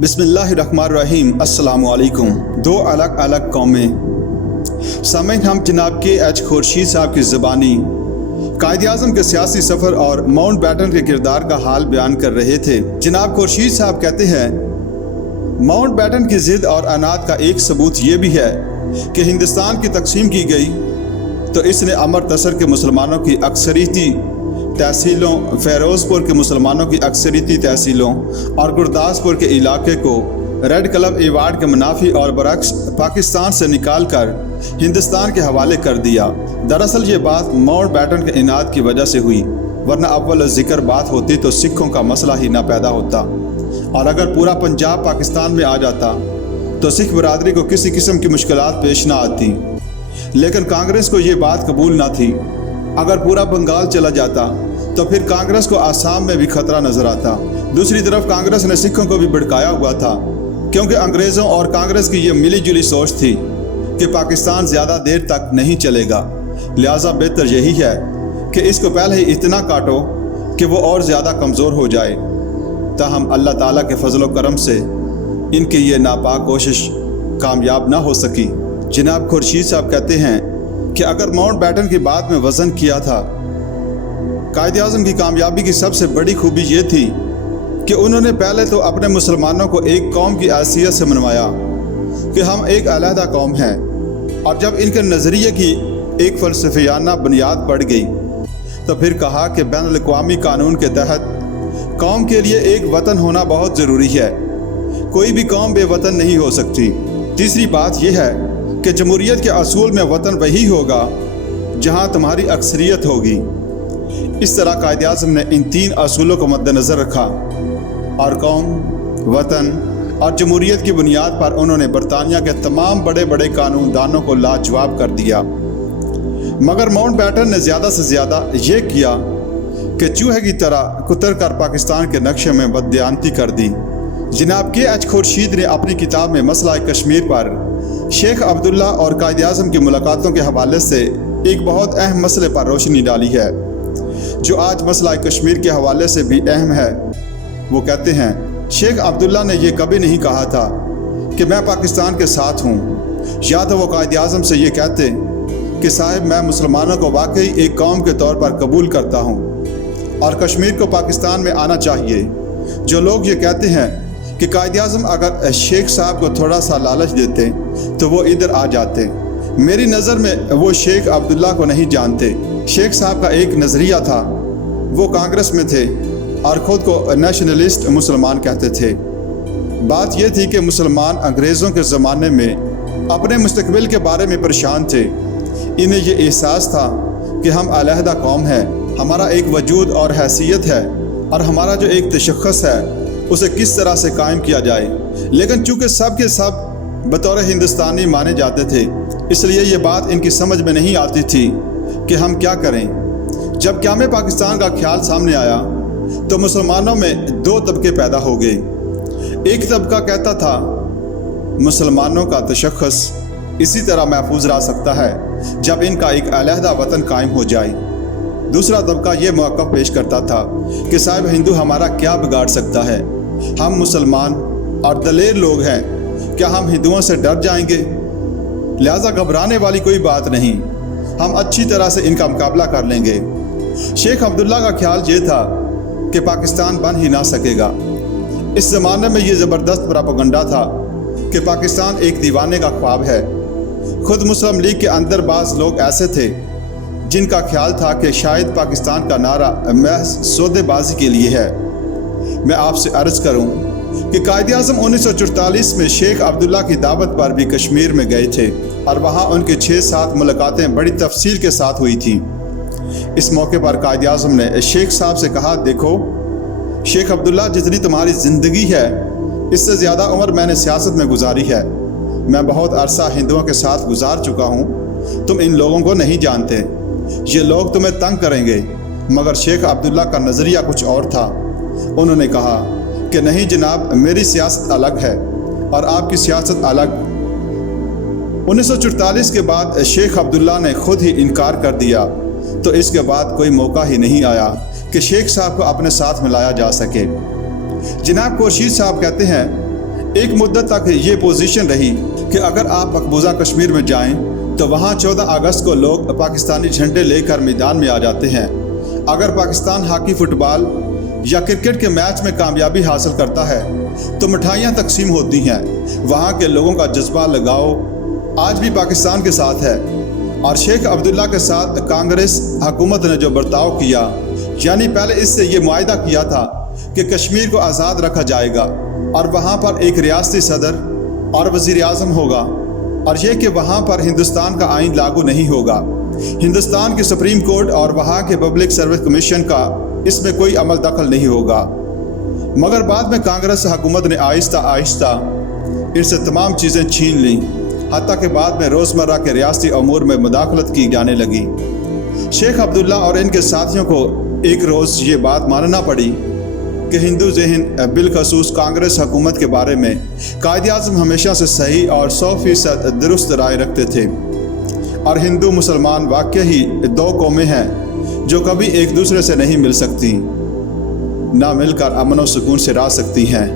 बिस्मिल्लाहिर्रहमानिर्रहीम। अस्सलामु अलैकुम। दो अलग अलग कौमें। सामईन, हम जनाब के एच खुर्शीद साहब की ज़बानी कायद-ए-आज़म के सियासी सफ़र और माउंट बैटन के किरदार का हाल बयान कर रहे थे। जनाब खुर्शीद साहब कहते हैं, माउंट बैटन की ज़िद और अनाद का एक सबूत ये भी है कि हिंदुस्तान की तकसीम की गई तो इसने अमृतसर के मुसलमानों की अक्सरियती तहसीलों, फ़िरोज़पुर के मुसलमानों की अक्सरियती तहसीलों और गुरदासपुर के इलाके को रेड क्लब अवार्ड के मुनाफी और बरक्स पाकिस्तान से निकाल कर हिंदुस्तान के हवाले कर दिया। दरअसल ये बात माउंट बैटन के इनाद की वजह से हुई, वरना अव्वल ज़िक्र बात होती तो सिखों का मसला ही ना पैदा होता, और अगर पूरा पंजाब पाकिस्तान में आ जाता तो सिख बरादरी को किसी किस्म की मुश्किलात पेश ना आती। लेकिन कांग्रेस को ये बात कबूल ना थी। अगर पूरा बंगाल चला जाता तो फिर कांग्रेस को आसाम में भी खतरा नजर आता। दूसरी तरफ कांग्रेस ने सिखों को भी भड़काया हुआ था, क्योंकि अंग्रेज़ों और कांग्रेस की ये मिली जुली सोच थी कि पाकिस्तान ज़्यादा देर तक नहीं चलेगा, लिहाजा बेहतर यही है कि इसको पहले ही इतना काटो कि वो और ज़्यादा कमज़ोर हो जाए। ताहम अल्लाह ताला के फजल व करम से इनकी ये नापाक कोशिश कामयाब ना हो सकी। जनाब खुर्शीद साहब कहते हैं कि अगर माउंट बैटन की बात में वज़न किया था, कायद-ए-आज़म की कामयाबी की सबसे बड़ी खूबी ये थी कि उन्होंने पहले तो अपने मुसलमानों को एक कौम की हैसियत से मनवाया कि हम एक अलहदा कौम हैं, और जब इनके नज़रिए की एक फ़लसफ़ियाना बुनियाद पड़ गई तो फिर कहा कि बैनुल-अक़वामी कानून के तहत कौम के लिए एक वतन होना बहुत ज़रूरी है, कोई भी कौम बेवतन नहीं हो सकती। तीसरी बात यह है कि जमहूरियत के असूल में वतन वही होगा जहाँ तुम्हारी अक्सरियत होगी। इस तरह कायद-ए-आज़म ने इन तीन असूलों को मद्देनज़र रखा और कौम, वतन और जमहूरियत की बुनियाद पर उन्होंने बरतानिया के तमाम बड़े बड़े कानूनदानों को लाजवाब कर दिया। मगर माउंट बैटन ने ज़्यादा से ज़्यादा ये किया कि चूहे की तरह कुतर कर पाकिस्तान के नक्शे में बददियानती कर दी। जनाब के एच खुर्शीद ने अपनी किताब में मसला कश्मीर पर शेख अब्दुल्ला और कायद-ए-आज़म की मुलाकातों के हवाले से एक बहुत अहम मसले पर रोशनी डाली है, जो आज मसला कश्मीर के हवाले से भी अहम है। वो कहते हैं, शेख अब्दुल्ला ने यह कभी नहीं कहा था कि मैं पाकिस्तान के साथ हूँ, या तो वो कायद-ए-आज़म से ये कहते कि साहिब मैं मुसलमानों को वाकई एक कौम के तौर पर कबूल करता हूँ और कश्मीर को पाकिस्तान में आना चाहिए। जो लोग ये कहते हैं कि कायद-ए-आज़म अगर शेख साहब को थोड़ा सा लालच देते तो वो इधर आ जाते, मेरी नज़र में वो शेख अब्दुल्ला को नहीं जानते। शेख साहब का एक नज़रिया था, वो कांग्रेस में थे और ख़ुद को नेशनलिस्ट मुसलमान कहते थे। बात यह थी कि मुसलमान अंग्रेज़ों के ज़माने में अपने मुस्तकबिल के बारे में परेशान थे। इन्हें यह एहसास था कि हम अलहदा कौम है, हमारा एक वजूद और हैसियत है, और हमारा जो एक तशख़्ख़ुस है उसे किस तरह से कायम किया जाए। लेकिन चूँकि सब के सब बतौर हिंदुस्तानी माने जाते थे, इसलिए ये बात इनकी समझ में नहीं आती थी कि हम क्या करें। जब क़याम पाकिस्तान का ख्याल सामने आया तो मुसलमानों में दो तबके पैदा हो गए। एक तबका कहता था मुसलमानों का तशख़्ख़ुस इसी तरह महफूज रह सकता है जब इनका एक अलहदा वतन कायम हो जाए। दूसरा तबका ये मौक़िफ़ पेश करता था कि साहिब हिंदू हमारा क्या बिगाड़ सकता है, हम मुसलमान और दलेर लोग हैं, क्या हम हिंदुओं से डर जाएंगे? लिहाजा घबराने वाली कोई बात नहीं, हम अच्छी तरह से इनका मुकाबला कर लेंगे। शेख अब्दुल्ला का ख्याल ये था कि पाकिस्तान बन ही ना सकेगा। इस ज़माने में ये ज़बरदस्त प्रोपेगेंडा था कि पाकिस्तान एक दीवाने का ख्वाब है। खुद मुस्लिम लीग के अंदर बाज़ लोग ऐसे थे जिनका ख्याल था कि शायद पाकिस्तान का नारा महज सौदेबाजी के लिए है। मैं आपसे अर्ज़ करूं कि कायद-ए-आज़म 1944 में शेख अब्दुल्ला की दावत पर भी कश्मीर में गए थे और वहाँ उनकी 6-7 मुलाकातें बड़ी तफसील के साथ हुई थीं। इस मौके पर कायद-ए-आज़म ने शेख साहब से कहा, देखो शेख अब्दुल्ला, जितनी तुम्हारी ज़िंदगी है इससे ज़्यादा उम्र मैंने सियासत में गुजारी है। मैं बहुत अरसा हिंदुओं के साथ गुजार चुका हूँ, तुम इन लोगों को नहीं जानते, ये लोग तुम्हें तंग करेंगे। मगर शेख अब्दुल्ला का नज़रिया कुछ और था। उन्होंने कहा कि नहीं जनाब, मेरी सियासत अलग है और आपकी सियासत अलग। 1944 के बाद शेख अब्दुल्ला ने खुद ही इनकार कर दिया, तो इसके बाद कोई मौका ही नहीं आया कि शेख साहब को अपने साथ मिलाया जा सके। जनाब खुर्शीद साहब कहते हैं ایک مدت تک یہ پوزیشن رہی کہ اگر آپ مقبوضہ کشمیر میں جائیں تو وہاں 14 اگست کو لوگ پاکستانی جھنڈے لے کر میدان میں آ جاتے ہیں۔ اگر پاکستان ہاکی، فٹ بال یا کرکٹ کے میچ میں کامیابی حاصل کرتا ہے تو مٹھائیاں تقسیم ہوتی ہیں۔ وہاں کے لوگوں کا جذبہ لگاؤ آج بھی پاکستان کے ساتھ ہے، اور شیخ عبداللہ کے ساتھ کانگریس حکومت نے جو برتاؤ کیا، یعنی پہلے اس سے یہ معاہدہ کیا تھا کہ کشمیر کو آزاد رکھا جائے گا اور وہاں پر ایک ریاستی صدر اور وزیر اعظم ہوگا، اور یہ کہ وہاں پر ہندوستان کا آئین لاگو نہیں ہوگا، ہندوستان کی سپریم کورٹ اور وہاں کے پبلک سروس کمیشن کا اس میں کوئی عمل دخل نہیں ہوگا۔ مگر بعد میں کانگریس حکومت نے آہستہ آہستہ ان سے تمام چیزیں چھین لیں، حتیٰ کہ بعد میں روزمرہ کے ریاستی امور میں مداخلت کی جانے لگی۔ شیخ عبداللہ اور ان کے ساتھیوں کو ایک روز یہ بات ماننا پڑی کہ ہندو ذہن بالخصوص کانگریس حکومت کے بارے میں قائد اعظم ہمیشہ سے صحیح اور 100% درست رائے رکھتے تھے، اور ہندو مسلمان واقعی ہی دو قومیں ہیں جو کبھی ایک دوسرے سے نہیں مل سکتی، نہ مل کر امن و سکون سے رہ سکتی ہیں۔